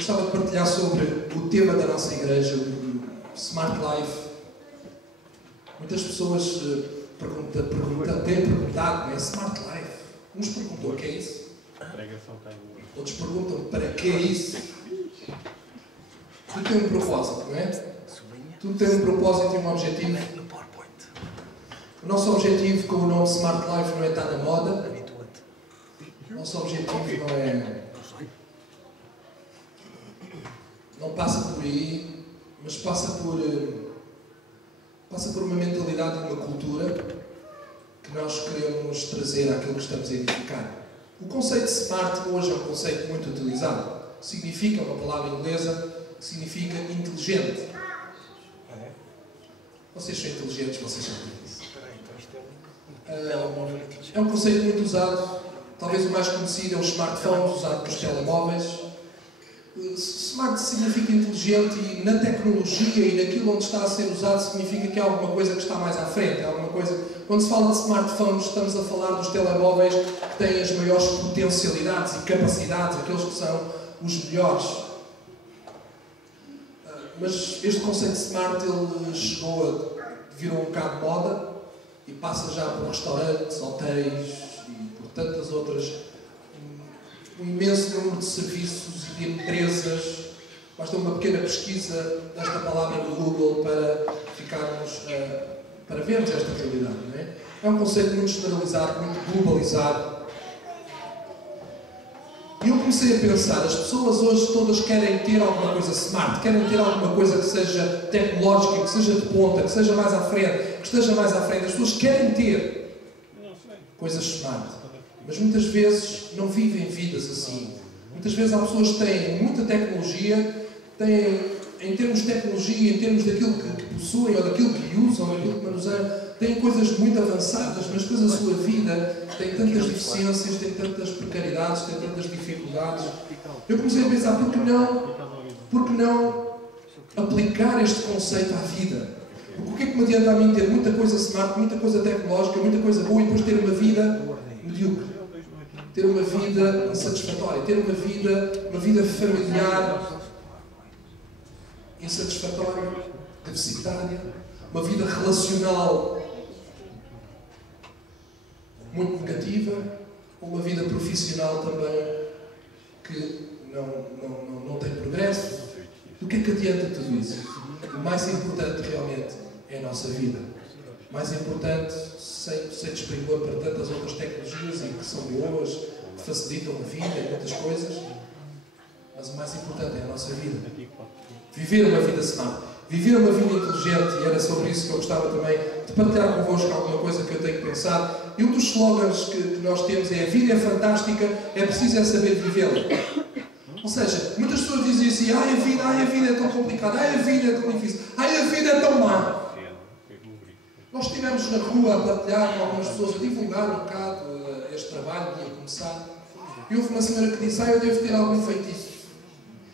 gostava de partilhar sobre o tema da nossa igreja, o Smart Life. Muitas pessoas têm perguntado, não é? Smart Life. Uns perguntam o que é isso? Outros perguntam para que é isso? Tudo tem um propósito, não é? Tudo tem um propósito e um objetivo. O nosso objetivo com o nome Smart Life não é estar na moda. O nosso objetivo não passa por aí, mas passa por uma mentalidade e uma cultura que nós queremos trazer àquilo que estamos a edificar. O conceito de smart hoje é um conceito muito utilizado. Significa, uma palavra inglesa, que significa inteligente. Vocês são inteligentes, vocês sabem isso. É um conceito muito usado. Talvez o mais conhecido é os smartphones, usado pelos telemóveis. Smart significa inteligente e na tecnologia e naquilo onde está a ser usado significa que é alguma coisa que está mais à frente. É alguma coisa... Quando se fala de smartphones, estamos a falar dos telemóveis que têm as maiores potencialidades e capacidades, aqueles que são os melhores. Mas este conceito de smart, ele virou um bocado de moda e passa já por restaurantes, hotéis e por tantas outras, um imenso número de serviços e de empresas. Basta uma pequena pesquisa desta palavra no Google para vermos esta realidade, não é? É um conceito muito generalizado, muito globalizado. E eu comecei a pensar, as pessoas hoje todas querem ter alguma coisa smart, querem ter alguma coisa que seja tecnológica, que seja de ponta, que seja mais à frente, que esteja mais à frente. As pessoas querem ter coisas smart, mas muitas vezes não vivem vidas assim. Muitas vezes há pessoas que têm muita tecnologia, em termos de tecnologia, em termos daquilo que possuem, ou daquilo que usam, ou daquilo que manuseiam, têm coisas muito avançadas, mas depois a sua vida tem tantas deficiências, tem tantas precariedades, tem tantas dificuldades. Eu comecei a pensar, por que não aplicar este conceito à vida? Porque o que é que me adianta a mim ter muita coisa smart, muita coisa tecnológica, muita coisa boa e depois ter uma vida medíocre? Ter uma vida insatisfatória, ter uma vida familiar insatisfatória, deficitária, uma vida relacional muito negativa, uma vida profissional também que não tem progresso. Do que é que adianta tudo isso? O mais importante realmente é a nossa vida. O mais importante, sem desprimor para tantas outras tecnologias e que são boas, que facilitam a vida e muitas coisas, mas o mais importante é a nossa vida. Viver uma vida smart, viver uma vida inteligente, e era sobre isso que eu gostava também de partilhar convosco alguma coisa que eu tenho pensado. E um dos slogans que nós temos é: a vida é fantástica, é preciso saber vivê-la. Ou seja, muitas pessoas dizem assim: a vida é tão complicada, a vida é tão difícil, a vida é tão má. Nós estivemos na rua a partilhar com algumas pessoas, a divulgar um bocado este trabalho que ia começar, e houve uma senhora que disse: eu devo ter algum feitiço.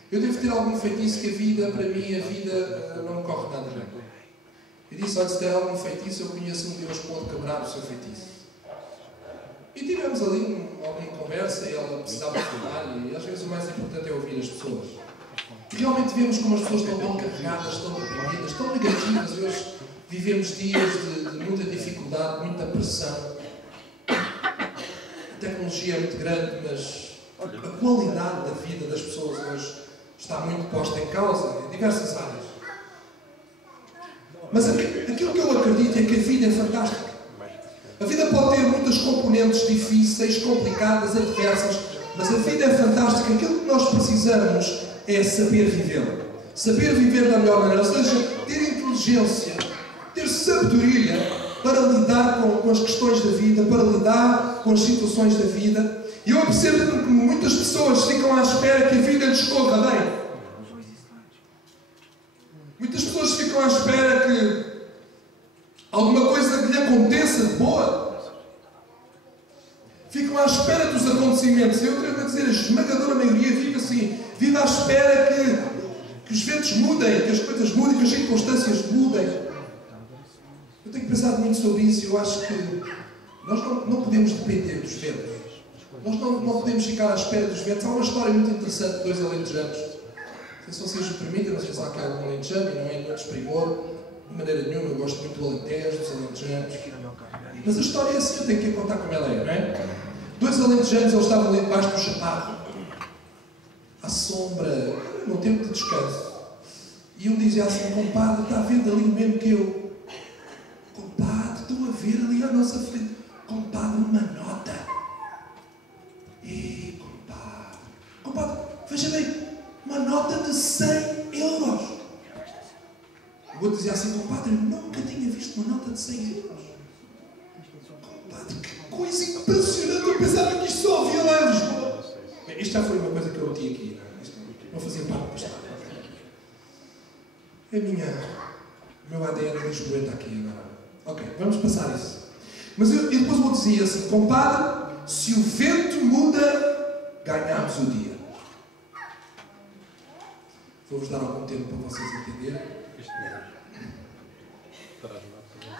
Eu devo ter algum feitiço que a vida, para mim, a vida não me corre nada bem. Eu disse: olha, se tem algum feitiço, eu conheço um Deus que pode quebrar o seu feitiço. E tivemos ali alguma conversa e ela precisava falar, e às vezes o mais importante é ouvir as pessoas. E realmente vemos como as pessoas estão tão carregadas, tão deprimidas, tão negativas. Hoje vivemos dias de muita dificuldade, muita pressão. A tecnologia é muito grande, mas a qualidade da vida das pessoas hoje está muito posta em causa em diversas áreas. Mas aquilo que eu acredito é que a vida é fantástica. A vida pode ter muitas componentes difíceis, complicadas, adversas, mas a vida é fantástica. Aquilo que nós precisamos é saber vivê-la. Saber viver da melhor maneira, ou seja, ter inteligência, ter sabedoria para lidar com as questões da vida, para lidar com as situações da vida. E eu percebo que muitas pessoas ficam à espera que a vida lhes corra bem. Muitas pessoas ficam à espera que alguma coisa que lhe aconteça de boa. Ficam à espera dos acontecimentos. Eu quero dizer, a esmagadora maioria vive assim. Vive à espera que os ventos mudem, que as coisas mudem, que as circunstâncias mudem. Eu tenho pensado muito sobre isso e eu acho que nós não podemos depender dos ventos. Nós não podemos ficar à espera dos ventos. Há uma história muito interessante de dois alentejanos se vocês me permitem, não sei se há aqui algum alentejano, e não é nenhum desprimor, de maneira nenhuma, eu gosto muito do Alentejo, dos alentejanos. Mas a história é assim, eu tenho que contar como ela é, não é? 2 alentejanos, eles estavam ali debaixo do chaparro, à sombra, no tempo de descanso. E um dizia assim: compadre, está vendo ali o mesmo que eu? Compadre, estou a ver ali à nossa frente. Compadre, uma nota. E compadre, veja bem, uma nota de 100 euros. O outro dizia assim: compadre, eu nunca tinha visto uma nota de 100 euros. Compadre, que coisa impressionante, eu pensava que isto só havia lá em Lisboa. Bem, isto já foi uma coisa que eu meti aqui, não é? Isto não fazia parte da história. O meu ADN é lisboeta está aqui agora. Ok, vamos passar isso. Mas eu depois vou dizer assim: compadre, se o vento muda, ganhamos o dia. Vou-vos dar algum tempo para vocês entenderem.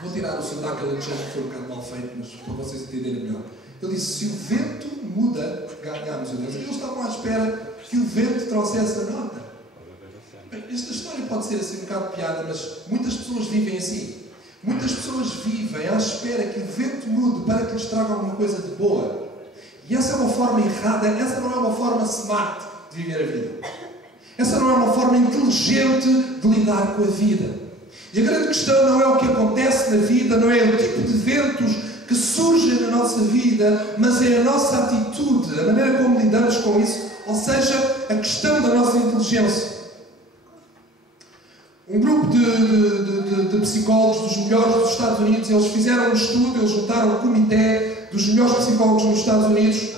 Vou tirar o sotaque alentejano, que foi um bocado mal feito, mas para vocês entenderem melhor. Ele disse: se o vento muda, ganhamos o dia. Eles estavam à espera que o vento trouxesse a nota. Bem, esta história pode ser assim um bocado de piada, mas muitas pessoas vivem assim. Muitas pessoas vivem à espera que o vento mude para que lhes traga alguma coisa de boa. E essa é uma forma errada, essa não é uma forma smart de viver a vida. Essa não é uma forma inteligente de lidar com a vida. E a grande questão não é o que acontece na vida, não é o tipo de ventos que surgem na nossa vida, mas é a nossa atitude, a maneira como lidamos com isso, ou seja, a questão da nossa inteligência. Um grupo de psicólogos dos melhores dos Estados Unidos, eles fizeram um estudo, eles juntaram um comitê dos melhores psicólogos nos Estados Unidos.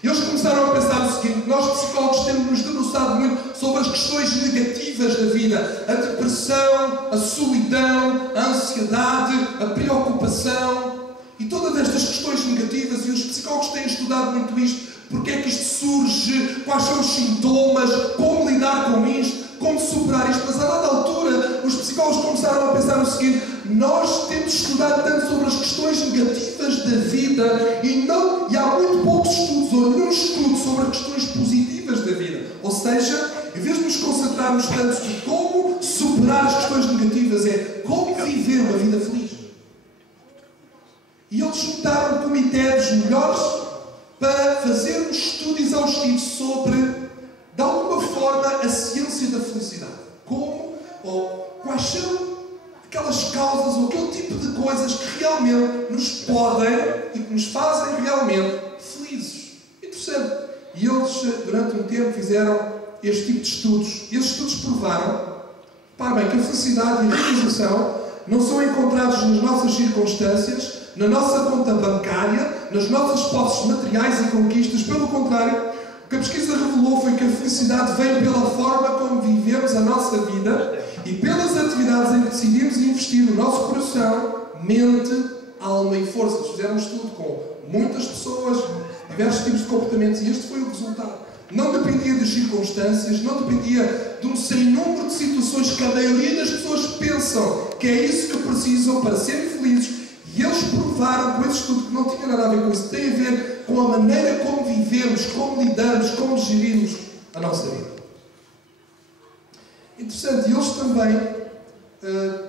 Eles começaram a pensar o seguinte: nós psicólogos temos nos debruçado muito sobre as questões negativas da vida. A depressão, a solidão, a ansiedade, a preocupação e todas estas questões negativas, e os psicólogos têm estudado muito isto. Porque é que isto surge? Quais são os sintomas? Como lidar com isto? Como superar isto? Mas a dada altura, os psicólogos começaram a pensar o seguinte: nós temos estudado tanto sobre as questões negativas da vida e há muito poucos estudos, ou nenhum estudo sobre as questões positivas da vida. Ou seja, em vez de nos concentrarmos tanto em como superar as questões negativas, é como viver uma vida feliz. E eles juntaram um comitê dos melhores para fazer um estudo exaustivo sobre, de alguma forma, a ciência da felicidade. Como ou quais são aquelas causas ou aquele tipo de coisas que realmente nos podem e que nos fazem realmente felizes. Interessante. E eles, durante um tempo, fizeram este tipo de estudos. E esses estudos provaram, bem, que a felicidade e a realização não são encontrados nas nossas circunstâncias, na nossa conta bancária, nas nossas posses materiais e conquistas. Pelo contrário, o que a pesquisa revelou foi que a felicidade vem pela forma como vivemos a nossa vida e pelas atividades em que decidimos investir o nosso coração, mente, alma e força. Eles fizeram um estudo com muitas pessoas, diversos tipos de comportamentos, e este foi o resultado. Não dependia das circunstâncias, não dependia de um sem número de situações que a maioria das pessoas pensam que é isso que precisam para serem felizes. E eles provaram com esse estudo que não tinha nada a ver com isso. Tem a ver com a maneira como vivemos, como lidamos, como gerimos a nossa vida. Interessante. E eles também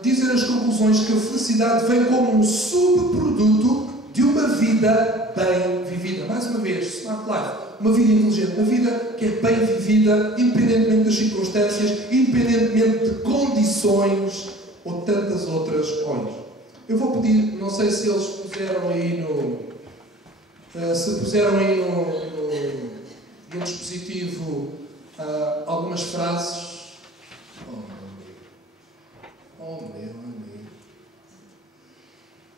dizem nas conclusões que a felicidade vem como um subproduto de uma vida bem vivida. Mais uma vez, Smart Life. Uma vida inteligente. Uma vida que é bem vivida, independentemente das circunstâncias, independentemente de condições ou tantas outras coisas. Eu vou pedir, não sei se eles puseram aí no dispositivo algumas frases. Oh meu amigo.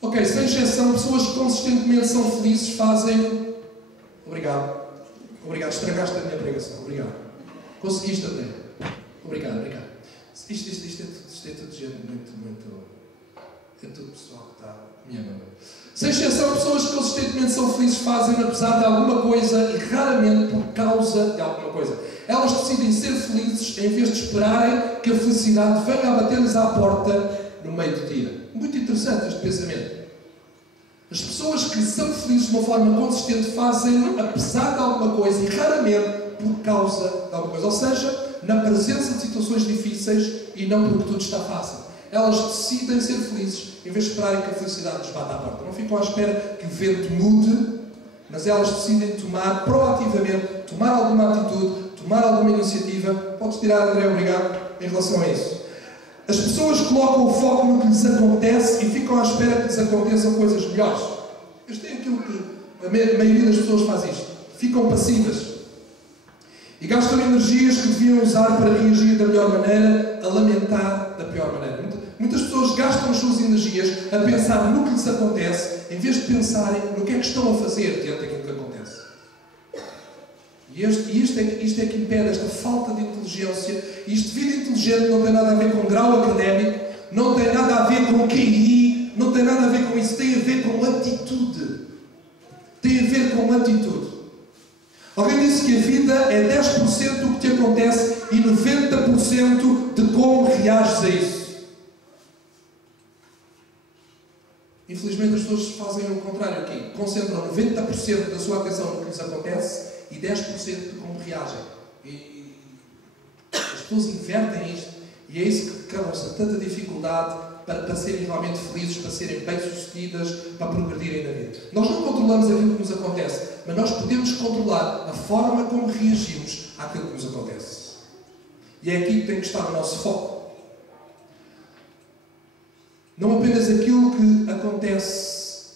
Ok, sem exceção, pessoas que consistentemente são felizes fazem. Obrigado. Obrigado, estragaste a minha pregação. Obrigado. Conseguiste até. Obrigado. Isto é tudo gente muito. É tudo pessoal que está me amando. Sem exceção, pessoas que consistentemente são felizes fazem apesar de alguma coisa e raramente por causa de alguma coisa. Elas decidem ser felizes em vez de esperarem que a felicidade venha a bater-lhes à porta no meio do dia. Muito interessante este pensamento. As pessoas que são felizes de uma forma consistente fazem apesar de alguma coisa e raramente por causa de alguma coisa. Ou seja, na presença de situações difíceis e não porque tudo está fácil. Elas decidem ser felizes em vez de esperarem que a felicidade lhes bata à porta. Não ficam à espera que o vento mude, mas elas decidem tomar proativamente, tomar alguma atitude, tomar alguma iniciativa. Podes tirar, André, obrigado, em relação a isso. As pessoas colocam o foco no que lhes acontece e ficam à espera que lhes aconteçam coisas melhores. Isto é aquilo que a maioria das pessoas faz isto. Ficam passivas. E gastam energias que deviam usar para reagir da melhor maneira, a lamentar da pior maneira. Muitas pessoas gastam as suas energias a pensar no que lhes acontece, em vez de pensarem no que é que estão a fazer diante daquilo que acontece. E isto é que impede esta falta de inteligência. E isto de vida inteligente não tem nada a ver com grau académico, não tem nada a ver com QI, não tem nada a ver com isso, tem a ver com atitude. Tem a ver com atitude. Alguém disse que a vida é 10% do que te acontece e 90% de como reages a isso. Infelizmente as pessoas fazem o contrário aqui. Concentram 90% da sua atenção no que lhes acontece e 10% de como reagem. E as pessoas invertem isto e é isso que causa tanta dificuldade para serem realmente felizes, para serem bem-sucedidas, para progredirem na vida. Nós não controlamos aquilo que nos acontece, mas nós podemos controlar a forma como reagimos àquilo que nos acontece. E é aqui que tem que estar o nosso foco. Não apenas aquilo que acontece,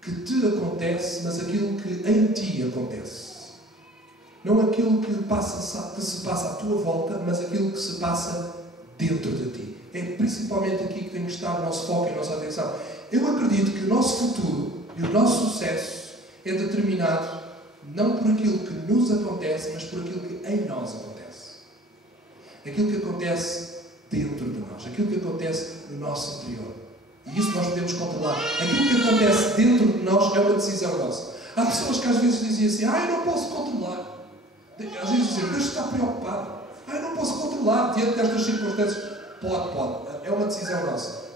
que te acontece, mas aquilo que em ti acontece. Não aquilo que se passa à tua volta, mas aquilo que se passa dentro de ti. É principalmente aqui que tem que estar o nosso foco e a nossa atenção. Eu acredito que o nosso futuro e o nosso sucesso é determinado não por aquilo que nos acontece, mas por aquilo que em nós acontece. Aquilo que acontece dentro de nós, aquilo que acontece no nosso interior. E isso nós podemos controlar. Aquilo que acontece dentro de nós é uma decisão nossa. Há pessoas que às vezes diziam assim: eu não posso controlar. Às vezes dizem: deixa de estar preocupado. Eu não posso controlar diante destas circunstâncias. Pode. É uma decisão nossa.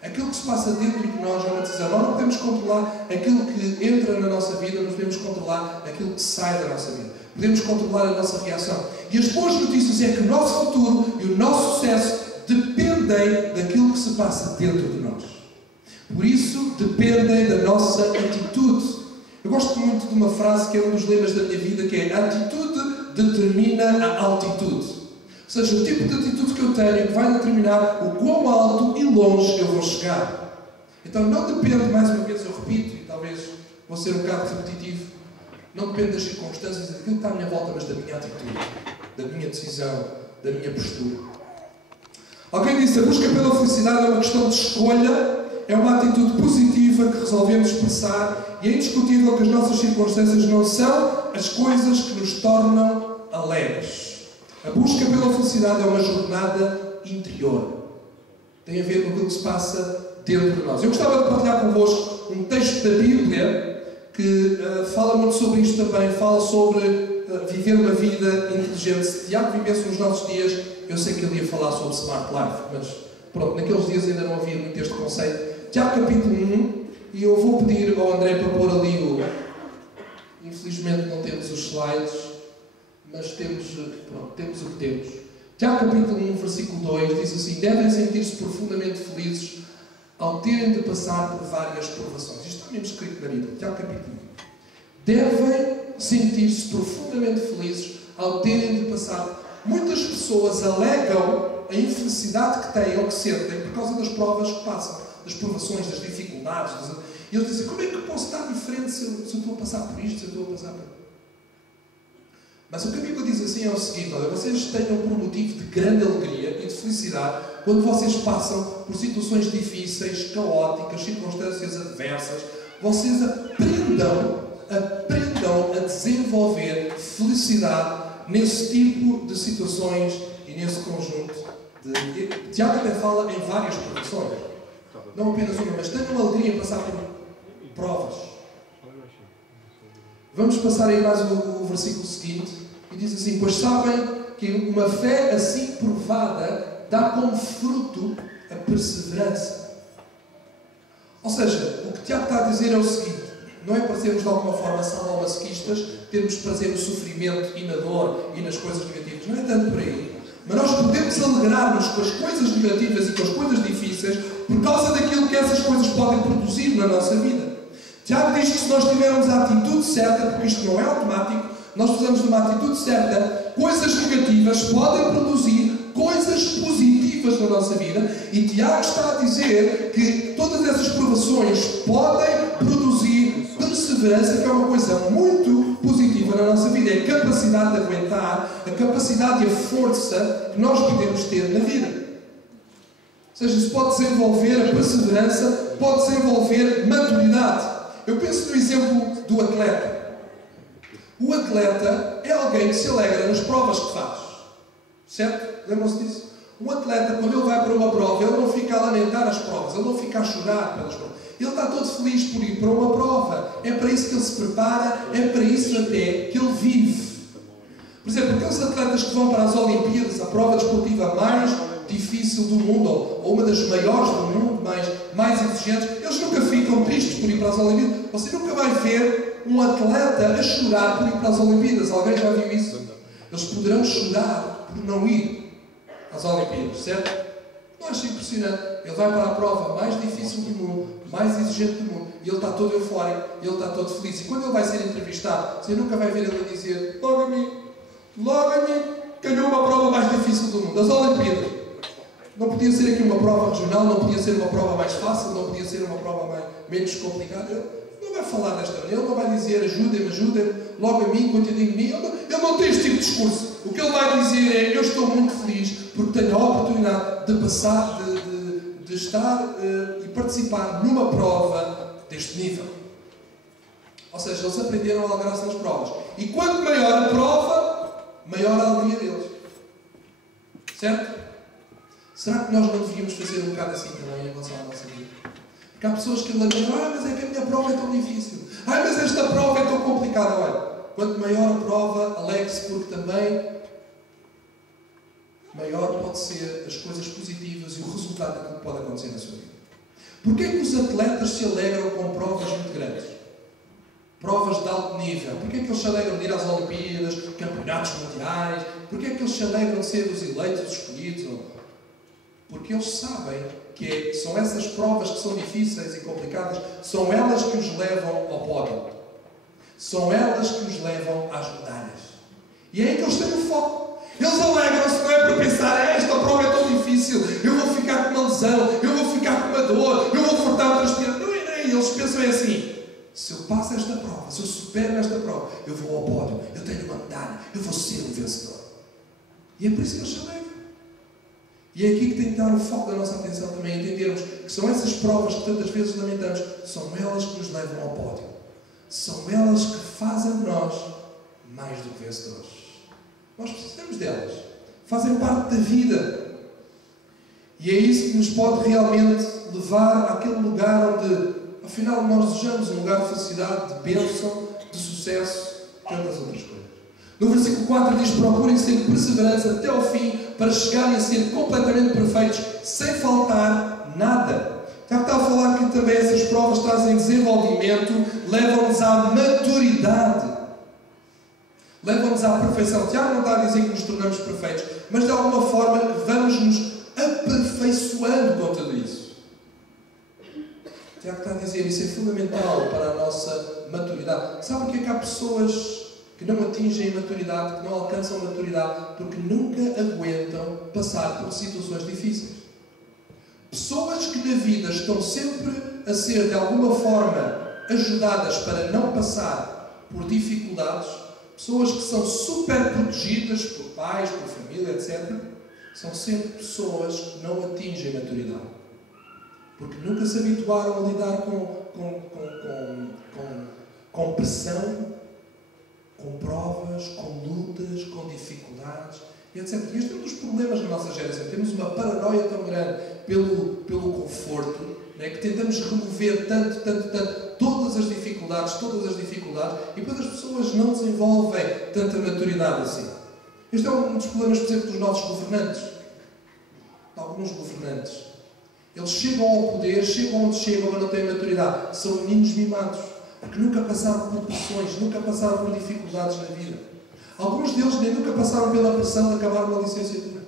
Aquilo que se passa dentro de nós é uma decisão. Nós não podemos controlar aquilo que entra na nossa vida, nós podemos controlar aquilo que sai da nossa vida. Podemos controlar a nossa reação. E as boas notícias é que o nosso futuro e o nosso sucesso dependem daquilo que se passa dentro de nós. Por isso, dependem da nossa atitude. Eu gosto muito de uma frase que é um dos lemas da minha vida, que é: a atitude determina a altitude. Ou seja, o tipo de atitude que eu tenho que vai determinar o quão alto e longe eu vou chegar. Então não depende, mais uma vez eu repito, e talvez vou ser um bocado repetitivo, não depende das circunstâncias, daquilo que está à minha volta, mas da minha atitude, da minha decisão, da minha postura. Alguém disse: a busca pela felicidade é uma questão de escolha, é uma atitude positiva que resolvemos expressar, e é indiscutível que as nossas circunstâncias não são as coisas que nos tornam alegres. A busca pela felicidade é uma jornada interior. Tem a ver com aquilo que se passa dentro de nós. Eu gostava de partilhar convosco um texto da Bíblia que fala muito sobre isto também. Fala sobre viver uma vida inteligente. Se Tiago vivesse nos nossos dias, eu sei que ele ia falar sobre Smart Life, mas pronto, naqueles dias ainda não havia muito este conceito. Tiago capítulo 1, e eu vou pedir ao André para pôr ali o... Infelizmente não temos os slides, mas temos o que temos. Tiago capítulo 1, versículo 2, diz assim: devem sentir-se profundamente felizes ao terem de passar por várias provações. Isto está mesmo escrito na Bíblia. Tiago capítulo 1. Devem sentir-se profundamente felizes ao terem de passar. Muitas pessoas alegam a infelicidade que têm ou que sentem por causa das provas que passam, das provações, das dificuldades. E eles dizem: como é que eu posso estar diferente se eu estou a passar por isto, se eu estou a passar por... Mas o que a Bíblia diz assim é o seguinte: olha, vocês tenham por motivo de grande alegria e de felicidade quando vocês passam por situações difíceis, caóticas, circunstâncias adversas. Vocês aprendam a desenvolver felicidade nesse tipo de situações e nesse conjunto de... Tiago até fala em várias provações, não apenas uma, mas tenham alegria em passar por provas. Vamos passar aí mais o versículo seguinte, e diz assim: pois sabem que uma fé assim provada dá como fruto a perseverança. Ou seja, o que Tiago está a dizer é o seguinte: Não é para sermos de alguma forma sadomasoquistas, termos prazer no sofrimento e na dor e nas coisas negativas. Não é tanto por aí. Mas nós podemos alegrar-nos com as coisas negativas e com as coisas difíceis por causa daquilo que essas coisas podem produzir na nossa vida. Tiago diz que se nós tivermos a atitude certa, porque isto não é automático, nós precisamos de uma atitude certa, coisas negativas podem produzir coisas positivas na nossa vida. E Tiago está a dizer que todas essas provações podem produzir perseverança, que é uma coisa muito positiva na nossa vida. É a capacidade de aguentar, a capacidade e a força que nós podemos ter na vida. Ou seja, isso pode desenvolver a perseverança, pode desenvolver maturidade. Eu penso no exemplo do atleta. O atleta é alguém que se alegra nas provas que faz. Certo? Lembram-se disso? Um atleta, quando ele vai para uma prova, ele não fica a lamentar as provas, ele não fica a chorar pelas provas. Ele está todo feliz por ir para uma prova. É para isso que ele se prepara, é para isso até que ele vive. Por exemplo, aqueles atletas que vão para as Olimpíadas, a prova desportiva mais difícil do mundo, ou uma das maiores do mundo, mais exigentes, eles nunca ficam tristes por ir para as Olimpíadas. Você nunca vai ver um atleta a chorar por ir para as Olimpíadas. Alguém já viu isso? Eles poderão chorar por não ir às Olimpíadas, certo? Não acho impressionante. Ele vai para a prova mais difícil do mundo, mais exigente do mundo, e ele está todo eufórico, ele está todo feliz. E quando ele vai ser entrevistado, você nunca vai ver ele a dizer: logo a mim, ganhou uma prova mais difícil do mundo, as Olimpíadas. Não podia ser aqui uma prova regional, não podia ser uma prova mais fácil, não podia ser uma prova menos complicada. Ele não vai falar desta maneira, ele não vai dizer ajudem-me, logo a mim, coitadinho de mim. Ele não tem este tipo de discurso. O que ele vai dizer é: eu estou muito feliz porque tenho a oportunidade de passar, de estar e participar numa prova deste nível. Ou seja, eles aprenderam a alegrar-se nas provas. E quanto maior a prova, maior a alegria deles. Certo? Será que nós não devíamos fazer um bocado assim também em relação à nossa vida? Porque há pessoas que lamentam: mas é que a minha prova é tão difícil. Mas esta prova é tão complicada. Olha, quanto maior a prova, alegre-se, porque também maior pode ser as coisas positivas e o resultado daquilo que pode acontecer na sua vida. Porquê é que os atletas se alegram com provas muito grandes? Provas de alto nível. Porquê é que eles se alegram de ir às Olimpíadas, campeonatos mundiais? Porquê é que eles se alegram de ser os eleitos, os escolhidos? Porque eles sabem que são essas provas que são difíceis e complicadas, são elas que os levam ao pódio. São elas que os levam às medalhas. E é aí que eles têm o foco. Eles alegram-se, não é para pensar: esta prova é tão difícil, eu vou ficar com uma lesão, eu vou ficar com uma dor, eu vou fartar de transpirar. Não é aí. Eles pensam assim: se eu passo esta prova, se eu supero esta prova, eu vou ao pódio, eu tenho uma medalha, eu vou ser um vencedor. E é por isso que eles se alegram. E é aqui que tem que estar o foco da nossa atenção também, entendermos que são essas provas que tantas vezes lamentamos, são elas que nos levam ao pódio. São elas que fazem de nós mais do que vencedores. Nós precisamos delas. Fazem parte da vida. E é isso que nos pode realmente levar àquele lugar onde, afinal, nós desejamos um lugar de felicidade, de bênção, de sucesso e tantas outras coisas. No versículo 4 diz: procurem ser perseverantes até ao fim, para chegarem a ser completamente perfeitos, sem faltar nada. Já está a falar que também essas provas trazem desenvolvimento, levam-nos à maturidade, levam-nos à perfeição. Tiago não está a dizer que nos tornamos perfeitos, mas de alguma forma vamos nos aperfeiçoando com tudo isso. Tiago está a dizer: isso é fundamental para a nossa maturidade. Sabe porque é que há pessoas que não atingem a maturidade, que não alcançam a maturidade? Porque nunca aguentam passar por situações difíceis. Pessoas que na vida estão sempre a ser de alguma forma ajudadas para não passar por dificuldades, pessoas que são super protegidas por pais, por família, etc., são sempre pessoas que não atingem a maturidade. Porque nunca se habituaram a lidar com pressão, com provas, com lutas, com dificuldades, etc. E este é um dos problemas da nossa geração. Temos uma paranoia tão grande pelo conforto, né, que tentamos remover tanto, todas as dificuldades, e depois as pessoas não desenvolvem tanta maturidade assim. Este é um dos problemas, por exemplo, dos nossos governantes. De alguns governantes. Eles chegam ao poder, chegam onde chegam, mas não têm maturidade. São meninos mimados. Porque nunca passaram por pressões, nunca passaram por dificuldades na vida. Alguns deles nem nunca passaram pela pressão de acabar uma licenciatura.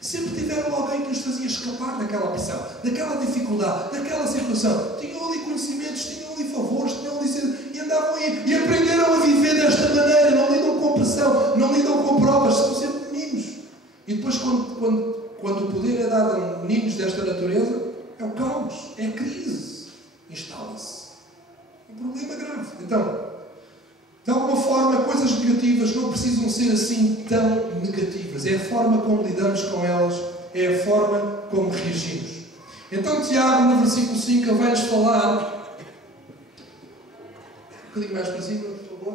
Sempre tiveram alguém que os fazia escapar daquela pressão, daquela dificuldade, daquela situação. Tinham ali conhecimentos, tinham ali favores, tinham ali... E andavam aí e aprenderam a viver desta maneira. Não lidam com pressão, não lidam com provas. São sempre meninos. E depois, quando o poder é dado a meninos desta natureza, é o caos, é a crise. Instala-se. É um problema grave. Então, de alguma forma, coisas negativas não precisam ser assim tão negativas. É a forma como lidamos com elas, é a forma como reagimos. Então, Tiago, no versículo 5, ele vai-nos falar... Um bocadinho mais para cima, por favor.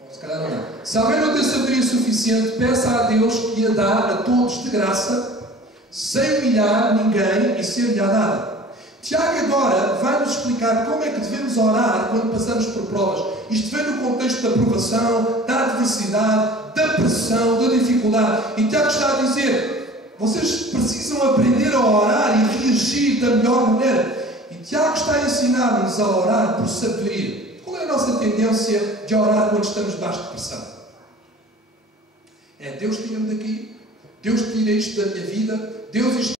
Bom, se calhar não dá. Se alguém não tem sabedoria suficiente, peça a Deus que a dá a todos de graça, sem humilhar ninguém e ser-lhe dada. Tiago agora vai-nos explicar como é que devemos orar quando passamos por provas. Isto vem no contexto da provação, da adversidade, da pressão, da dificuldade. E Tiago está a dizer, vocês precisam aprender a orar e reagir da melhor maneira. E Tiago está a ensinar-nos a orar por sabedoria. Qual é a nossa tendência de orar quando estamos debaixo de pressão? É Deus tira-me daqui, Deus tira isto da minha vida, Deus isto